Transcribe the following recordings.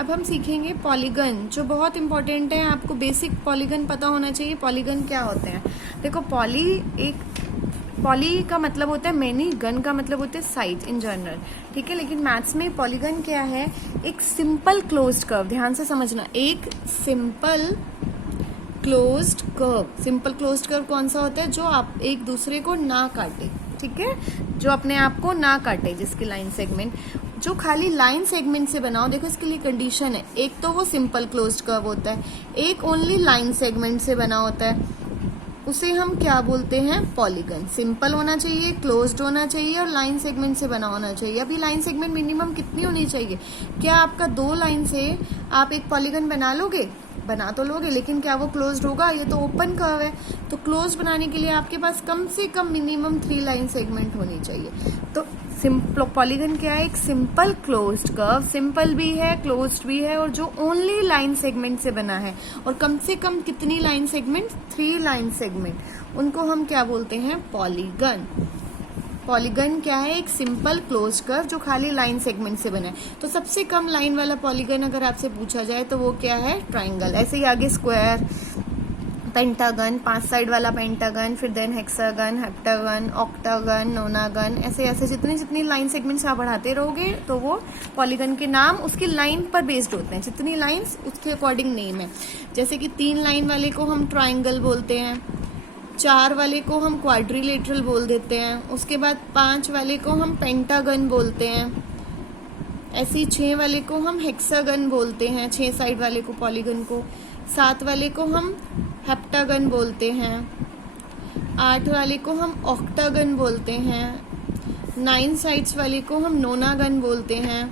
अब हम सीखेंगे पॉलीगन, जो बहुत इंपॉर्टेंट है। आपको बेसिक पॉलीगन पता होना चाहिए। पॉलीगन क्या होते हैं? देखो, पॉली का मतलब होता है मेनी, गन का मतलब होता है साइड इन जनरल, ठीक है। लेकिन मैथ्स में पॉलीगन क्या है? एक सिंपल क्लोज्ड कर्व, ध्यान से समझना, एक simple closed curve. Simple closed curve कौन सा होता है? जो आप एक दूसरे को ना काटे, ठीक है, जो अपने आप को ना काटे, जिसकी लाइन सेगमेंट, जो खाली लाइन सेगमेंट से बनाओ। देखो, इसके लिए कंडीशन है, एक तो वो सिंपल क्लोज्ड कर्व होता है, एक ओनली लाइन सेगमेंट से बना होता है, उसे हम क्या बोलते हैं? पॉलीगन। सिंपल होना चाहिए, क्लोज्ड होना चाहिए और लाइन सेगमेंट से बना होना चाहिए। अभी लाइन सेगमेंट मिनिमम कितनी होनी चाहिए? क्या आपका 2 लाइन से आप एक पॉलीगन बना लोगे? बना तो लोगे, लेकिन क्या वो क्लोज्ड होगा? ये तो ओपन कर्व है। तो क्लोज्ड बनाने के लिए आपके पास कम से कम मिनिमम 3 लाइन सेगमेंट होनी चाहिए। तो सिंपल पॉलीगन क्या है? एक सिंपल क्लोज्ड कर्व, सिंपल भी है, क्लोज्ड भी है, और जो ओनली लाइन सेगमेंट से बना है, और कम से कम कितनी लाइन सेगमेंट? 3 line segment. उनको हम क्या बोलते हैं? पॉलीगन। पॉलीगन क्या है? एक सिंपल क्लोज्ड कर्व जो खाली लाइन सेगमेंट से बना है। तो सबसे कम लाइन वाला पॉलीगन अगर आपसे पूछा जाए तो वो क्या है? ट्राइंगल। ऐसे ही आगे स्क्वायर, पेंटागन, 5 साइड वाला पेंटागन, फिर then hexagon, heptagon, octagon, nonagon, ऐसे ऐसे जितनी जितनी लाइन सेगमेंट्स आप बढ़ाते रहोगे तो वो पॉलीगन के नाम उसकी लाइन पर बेस्ड होते हैं। जितनी लाइंस उसके अकॉर्डिंग नेम है। जैसे कि 3 लाइन वाले को हम ट्राइंगल बोलते हैं, 4 वाले को हम क्वाड्रिलेटरल बोल देते हैं, उसके बाद 5 वाले को हम पेंटागन बोलते हैं, ऐसे ही 6 वाले को हम हेक्सागन बोलते हैं, 6 साइड वाले को पॉलीगन को, 7 वाले को हम हेप्टागन बोलते हैं, 8 वाले को हम ऑक्टागन बोलते हैं, 9 साइड्स वाले को हम नोनागन बोलते हैं,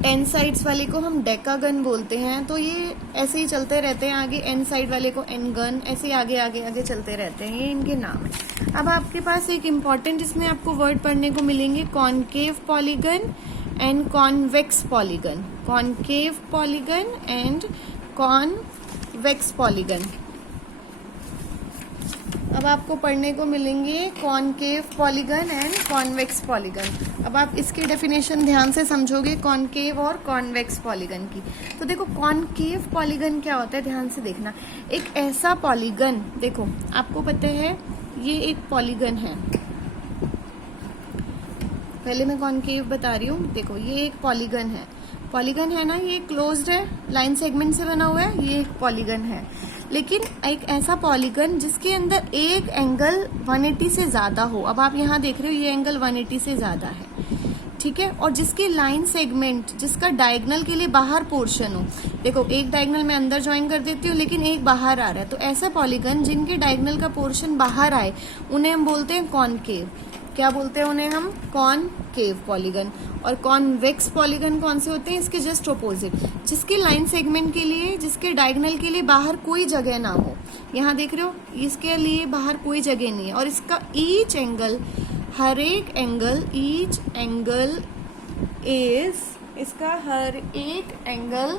10 साइड्स वाले को हम डेकागन बोलते हैं। तो ये ऐसे ही चलते रहते हैं आगे। n साइड वाले को n गन, ऐसे आगे आगे आगे चलते रहते हैं। ये इनके नाम है। अब आपके पास एक इम्पॉर्टेंट इसमें आपको वर्ड पढ़ने को मिलेंगे, concave polygon and convex polygon. Concave polygon and convex polygon. अब आपको पढ़ने को मिलेंगे concave polygon and convex polygon. अब आप इसकी डेफिनेशन ध्यान से समझोगे, कॉनकेव और कॉन्वेक्स पॉलीगन की। तो देखो, कॉनकेव पॉलीगन क्या होता है, ध्यान से देखना। एक ऐसा पॉलीगन, देखो आपको पता है ये एक पॉलीगन है, पहले मैं कॉनकेव बता रही हूँ। देखो, ये एक पॉलीगन है ना, ये क्लोज्ड है, लाइन सेगमेंट से बना हुआ है, ये एक पॉलीगन है। लेकिन एक ऐसा पॉलीगन जिसके अंदर एक एंगल 180 से ज्यादा हो। अब आप यहाँ देख रहे हो ये एंगल 180 से ज्यादा है, ठीक है, और जिसकी लाइन सेगमेंट, जिसका डायगोनल के लिए बाहर पोर्शन हो। देखो, एक डायगोनल मैं अंदर ज्वाइन कर देती हूँ लेकिन एक बाहर आ रहा है। तो ऐसा पॉलीगन जिनके डायगोनल का पोर्शन बाहर आए उन्हें हम बोलते हैं कॉनकेव। क्या बोलते हैं उन्हें हम? Concave polygon. और कॉन्वेक्स पॉलीगन कौन से होते हैं? इसके जस्ट ऑपोजिट, जिसके लाइन सेगमेंट के लिए, जिसके डायगोनल के लिए बाहर कोई जगह ना हो। यहाँ देख रहे हो, इसके लिए बाहर कोई जगह नहीं है, और इसका ईच एंगल, हर एक एंगल, ईच एंगल इज, इसका हर एक एंगल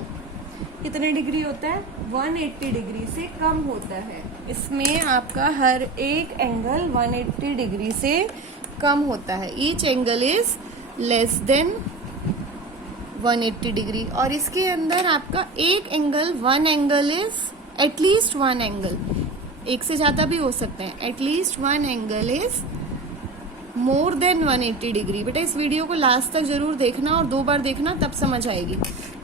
कितने डिग्री होता है? 180 डिग्री से कम होता है। इसमें आपका हर एक एंगल 180 डिग्री से कम होता है। Each angle is less than 180 degree. और इसके अंदर आपका एक angle, 1 angle is at least 1 angle, एक से ज्यादा भी हो सकते हैं, at least 1 angle is more than 180 degree. बेटा, इस वीडियो को लास्ट तक जरूर देखना और 2 बार देखना, तब समझ आएगी।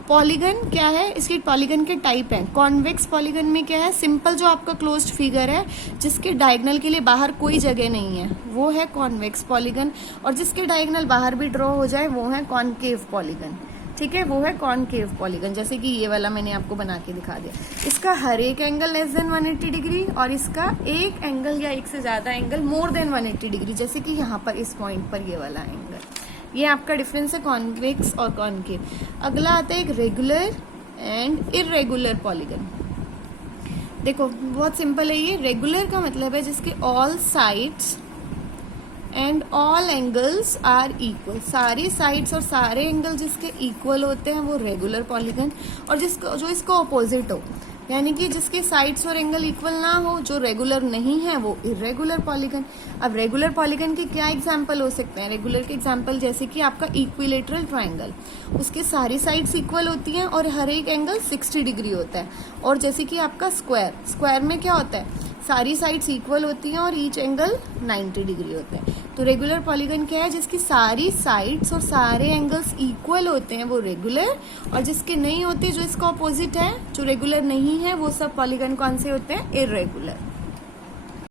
पॉलीगन क्या है? इसके पॉलीगन के टाइप हैं। कॉन्वेक्स पॉलीगन में क्या है? सिंपल जो आपका क्लोज्ड फिगर है, जिसके डायगोनल के लिए बाहर कोई जगह नहीं है, वो है कॉन्वेक्स पॉलीगन। और जिसके डायगोनल बाहर भी ड्रॉ हो जाए वो है कॉनकेव पॉलीगन, ठीक है, वो है कॉनकेव पॉलीगन। जैसे कि ये वाला मैंने आपको बना के दिखा दिया। इसका हर एक एंगल लेस देन 180 डिग्री और इसका एक एंगल या एक से ज्यादा एंगल मोर देन 180 डिग्री, जैसे कि यहाँ पर इस पॉइंट पर ये वाला एंगल। ये आपका डिफरेंस है कॉन्वेक्स और कॉनकेव। अगला आता है एक रेगुलर एंड इरेगुलर पॉलीगन। देखो, बहुत सिंपल है ये। रेगुलर का मतलब है जिसके all sides and all angles are equal, सारी साइड्स और सारे एंगल जिसके इक्वल होते हैं वो रेगुलर पॉलीगन। और जिसको जो इसका ऑपोजिट हो, यानी कि जिसके साइड्स और एंगल इक्वल ना हो, जो रेगुलर नहीं है, वो इरेगुलर पॉलीगन। अब रेगुलर पॉलीगन के क्या एग्जाम्पल हो सकते हैं? रेगुलर के एग्जाम्पल जैसे कि आपका इक्विलेटरल ट्राइंगल, उसके सारी साइड्स इक्वल होती हैं और हर एक एंगल 60 डिग्री होता है। और जैसे कि आपका स्क्वायर, स्क्वायर में क्या होता है? सारी साइड्स इक्वल होती हैं और ईच एंगल 90 डिग्री होते हैं। तो रेगुलर पॉलीगन क्या है? जिसकी सारी साइड्स और सारे एंगल्स इक्वल होते हैं, वो रेगुलर। और जिसके नहीं होते, जो इसका ऑपोजिट है, जो रेगुलर नहीं है, वो सब पॉलीगन कौन से होते हैं? इरेगुलर।